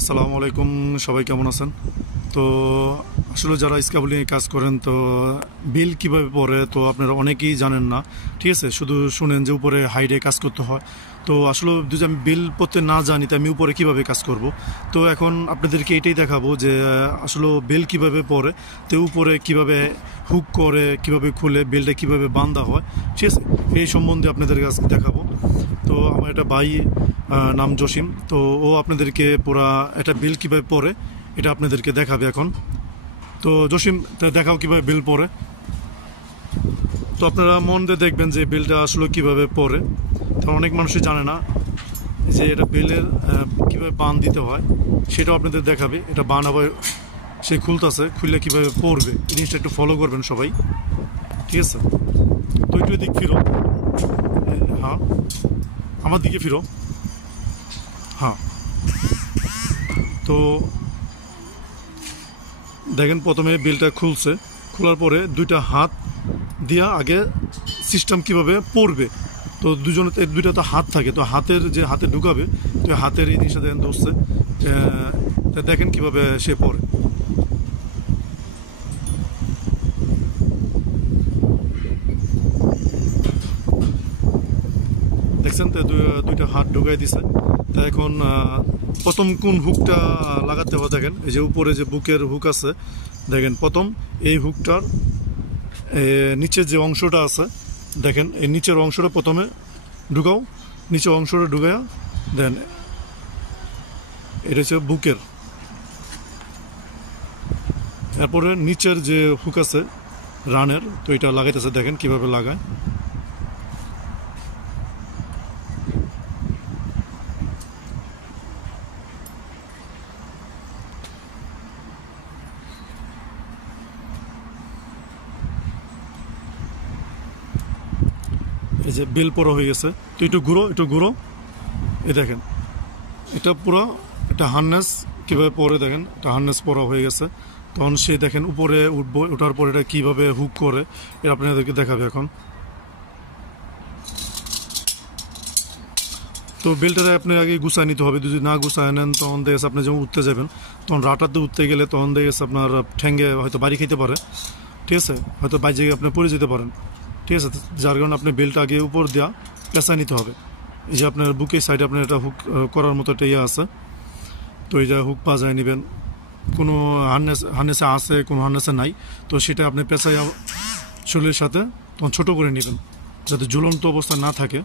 আসসালামু আলাইকুম, সবাই কেমন আছেন? তো আসলে যারা স্কেবলিংয়ে কাজ করেন তো বিল কিভাবে পড়ে তো আপনারা অনেকেই জানেন না। ঠিক আছে, শুধু শুনেন যে উপরে হাইডে কাজ করতে হয়। তো আসলে যদি আমি বিল পড়তে না জানি তো আমি উপরে কিভাবে কাজ করব। তো এখন আপনাদেরকে এটাই দেখাবো যে আসলে বিল কিভাবে পড়ে, তো উপরে কিভাবে হুক করে, কিভাবে খুলে বিলটা কিভাবে বাঁধা হয়। ঠিক আছে, এই সম্বন্ধে আপনাদের কাছে দেখাবো। তো আমার একটা ভাই নাম জসিম, তো ও আপনাদেরকে পুরা একটা বিল কীভাবে পড়ে এটা আপনাদেরকে দেখাবে এখন। তো জসিম, দেখাও কীভাবে বিল পড়ে। তো আপনারা মন দিয়ে দেখবেন যে বিলটা আসলে কীভাবে পড়ে। তো অনেক মানুষই জানে না যে এটা বিলের কীভাবে বান দিতে হয়, সেটাও আপনাদের দেখাবে। এটা বান আবার সে খুলতেছে, খুললে কীভাবে পড়বে এই জিনিসটা একটু ফলো করবেন সবাই। ঠিক আছে, তো একটু এদিক ফিরো। হ্যাঁ, আমার দিকে ফিরো। হ্যাঁ, তো দেখেন প্রথমে বিলটা খুলছে, খোলার পরে দুইটা হাত দিয়া আগে সিস্টেম কিভাবে পড়বে। তো দুইটা তো হাত থাকে, তো হাতের যে হাতে ঢুকাবে, তো হাতের এই জিনিসটা দেখেন ধরছে। দেখেন কিভাবে সে পড়ে। দেখছেন তো দুইটা হাত ঢুকাই দিছে। তা এখন প্রথম কোন হুকটা লাগাতে হবে দেখেন, এই যে উপরে যে বুকের হুক আছে দেখেন, প্রথম এই হুকটার নিচের যে অংশটা আছে দেখেন, এই নিচের অংশটা প্রথমে ঢুকাও, নিচের অংশটা ঢুকাইয়া দেন। এটা হচ্ছে বুকের। এরপরে নিচের যে হুক আছে রানের, তো এটা লাগাইতেছে দেখেন কিভাবে লাগায়। এই যে বেল পরা হয়ে গেছে, তো একটু ঘুরো। এই দেখেন এটা পুরো একটা হার্নেস কীভাবে পরে দেখেন, একটা হার্নেস পরা হয়ে গেছে। তখন সে দেখেন উপরে উঠবো, ওঠার পর এটা কীভাবে হুক করে এটা আপনাদেরকে দেখাবে এখন। তো বেলটারে আপনি আগে গুছায় নিতে হবে, যদি না গুছায় নেন তখন দেখেছে আপনি যখন উঠতে যাবেন, তখন রাটাতে উঠতে গেলে তখন দেখেছে আপনার ঠ্যাঙ্গে হয়তো বাড়ি খেতে পারে। ঠিক আছে, হয়তো বাইরে আপনি পড়ে যেতে পারেন। ঠিক আছে, যার কারণে আপনি বেলটা আগে উপর দেওয়া পেঁচায় নিতে হবে। এই যে আপনার বুকের সাইডে আপনার এটা হুক করার মতো একটা ইয়ে আছে, তো এই যে হুক পাজায় নেবেন। কোনো হার্নেসে আছে, কোনো হার্নেসে নাই, তো সেটা আপনি পেঁচাইয়া শরীরের সাথে তখন ছোটো করে নেবেন যাতে ঝুলন্ত অবস্থা না থাকে।